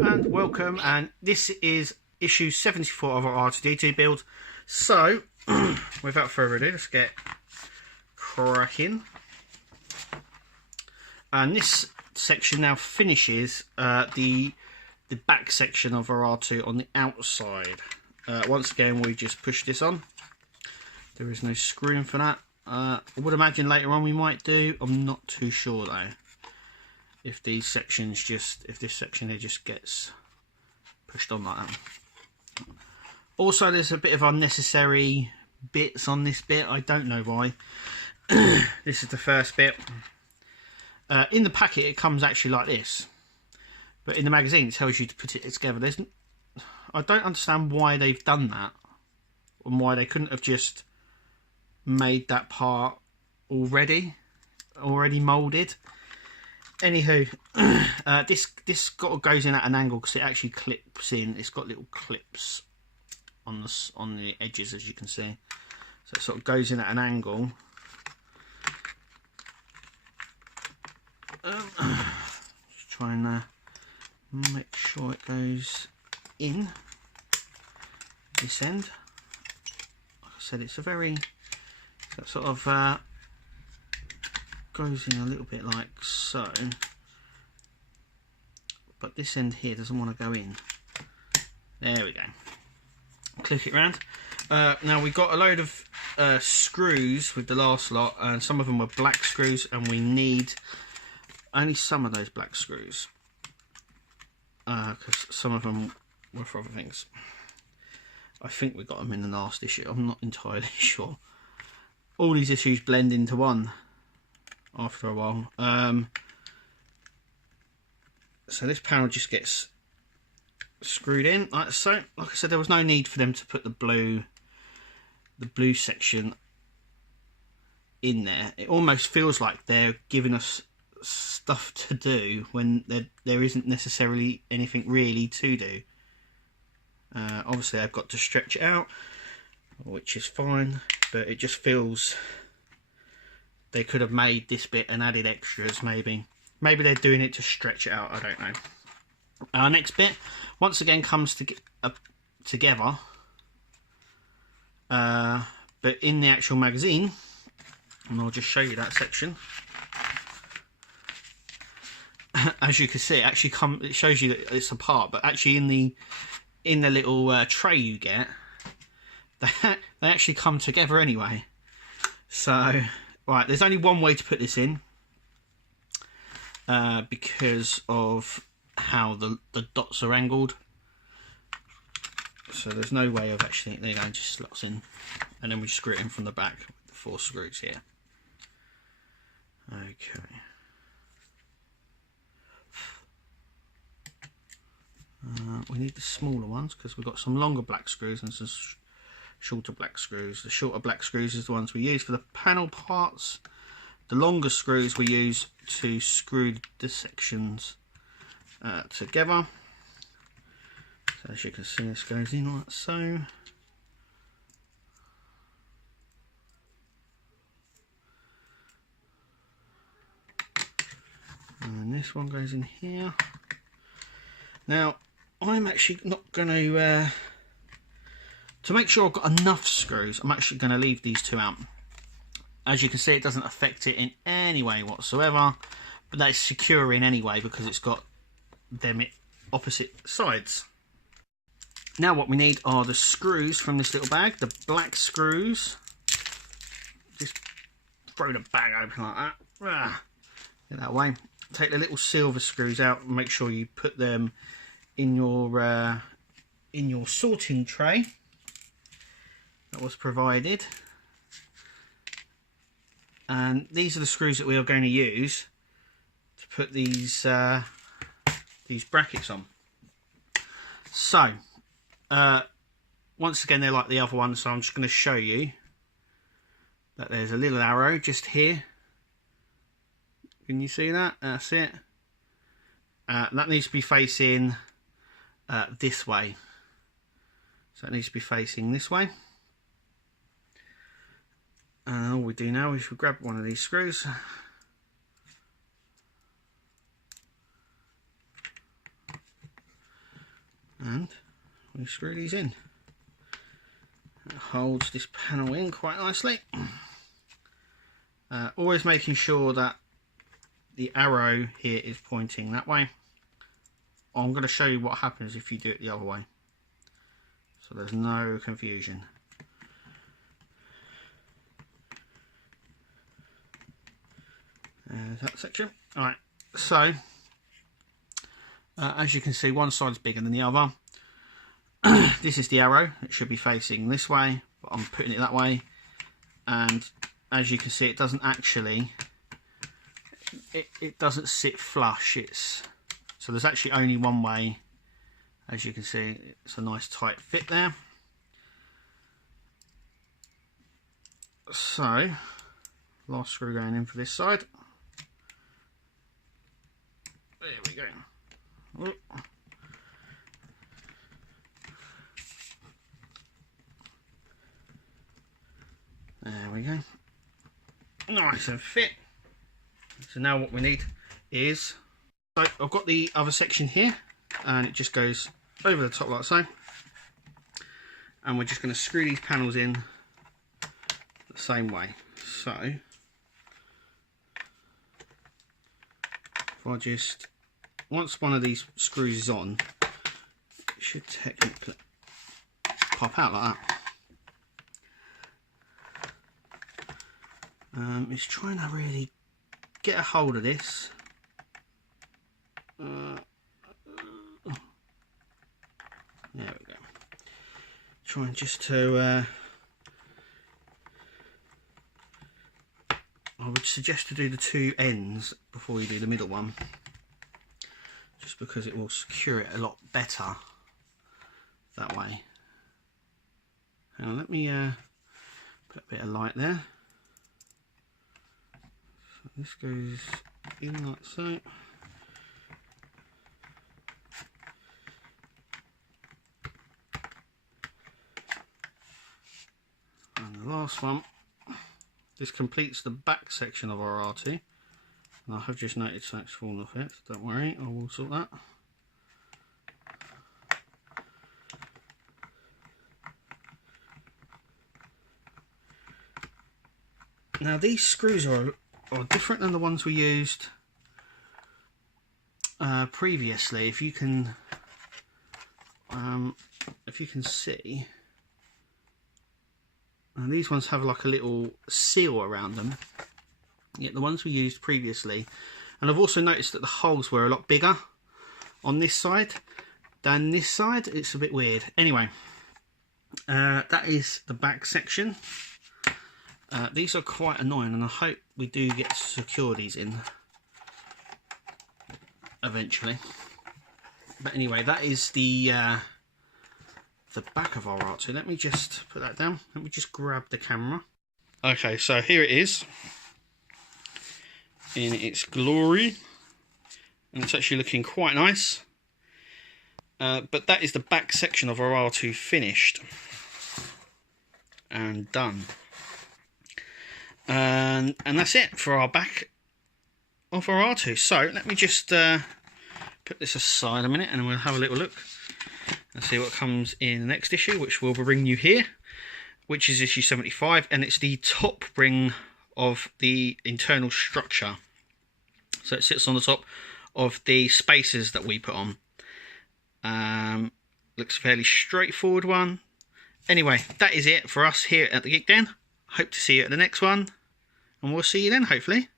And welcome, and this is issue 74 of our R2D2 build. So, without further ado, let's get cracking. And this section now finishes the back section of our R2 on the outside. Once again, we just push this on. There is no screwing for that. I would imagine later on we might do. I'm not too sure though. If these sections if this section here just gets pushed on like that. Also, there's a bit of unnecessary bits on this bit. I don't know why. This is the first bit. In the packet, it comes actually like this, but in the magazine, it tells you to put it together. I don't understand why they've done that, and why they couldn't have just made that part already moulded. Anywho, this goes in at an angle because it actually clips in. It's got little clips on the edges, as you can see. So it sort of goes in at an angle. Just try and make sure it goes in this end. Like I said, it's a very sort of goes in a little bit like so, but this end here doesn't want to go in. There we go. Click it round. Now we got a load of screws with the last lot, and some of them were black screws, and we need only some of those black screws because some of them were for other things. I think we got them in the last issue. I'm not entirely sure. All these issues blend into one after a while. So this panel just gets screwed in like so. Like I said, there was no need for them to put the blue section in there. It almost feels like they're giving us stuff to do when there isn't necessarily anything really to do. Obviously I've got to stretch it out, which is fine, but it just feels they could have made this bit and added extras. Maybe they're doing it to stretch it out, I don't know. Our next bit once again comes together, but in the actual magazine, and I'll just show you that section. As you can see, it shows you that it's apart, but actually in the little tray you get, they actually come together anyway. So right, there's only one way to put this in, because of how the dots are angled. So there's no way of actually, there you go, it just slots in, and then we screw it in from the back with the 4 screws here. Okay. We need the smaller ones because we've got some longer black screws and some shorter black screws. The shorter black screws is the ones we use for the panel parts. The longer screws we use to screw the sections together. So as you can see, this goes in like so. And this one goes in here. Now, I'm actually not going to make sure I've got enough screws, I'm actually going to leave these 2 out. As you can see, it doesn't affect it in any way whatsoever, but that's secure in anyway because it's got them opposite sides. Now what we need are the screws from this little bag, the black screws. Just throw the bag open like that. Get that way. Take the little silver screws out and make sure you put them in your sorting tray that was provided. And these are the screws that we are going to use to put these brackets on. So once again, they're like the other ones, so I'm just going to show you that there's a little arrow just here. Can you see that? That's it. That needs to be facing this way. So it needs to be facing this way. And all we do now is we grab one of these screws, we screw these in. It holds this panel in quite nicely. Always making sure that the arrow here is pointing that way. I'm going to show you what happens if you do it the other way, so there's no confusion. There's that section. Alright, so as you can see, one side's bigger than the other. This is the arrow. It should be facing this way, but I'm putting it that way. And as you can see, it doesn't actually, it doesn't sit flush. So there's actually only one way. As you can see, it's a nice tight fit there. So, last screw going in for this side. There we go. There we go. Nice and fit. So now what we need is, so I've got the other section here, and it just goes over the top like so. And we're just going to screw these panels in the same way. So if I just, once one of these screws is on, it should technically pop out like that. It's trying to really get a hold of this. There we go. Trying just to I would suggest to do the two ends before you do the middle one, just because it will secure it a lot better that way. Hang on, let me put a bit of light there. So this goes in like so. And the last one, this completes the back section of our R2. And I have just noticed something's fallen off it, so don't worry, I will sort that. Now these screws are different than the ones we used previously. If you can see, and these ones have like a little seal around them. Yet the ones we used previously, and I've also noticed that the holes were a lot bigger on this side than this side. It's a bit weird. Anyway, that is the back section. These are quite annoying, and I hope we do get to secure these in eventually. But anyway, that is the back of our R2. Let me just put that down. Let me just grab the camera. Okay, so here it is in its glory, and it's actually looking quite nice. But that is the back section of our R2 finished and done. And that's it for our back of our R2. So let me just put this aside a minute, and we'll have a little look and see what comes in the next issue, which will bring you here, which is issue 75, and it's the top ring of the internal structure. So it sits on the top of the spacers that we put on. Looks fairly straightforward one. Anyway, that is it for us here at the Geek Den. Hope to see you at the next one, and we'll see you then, hopefully.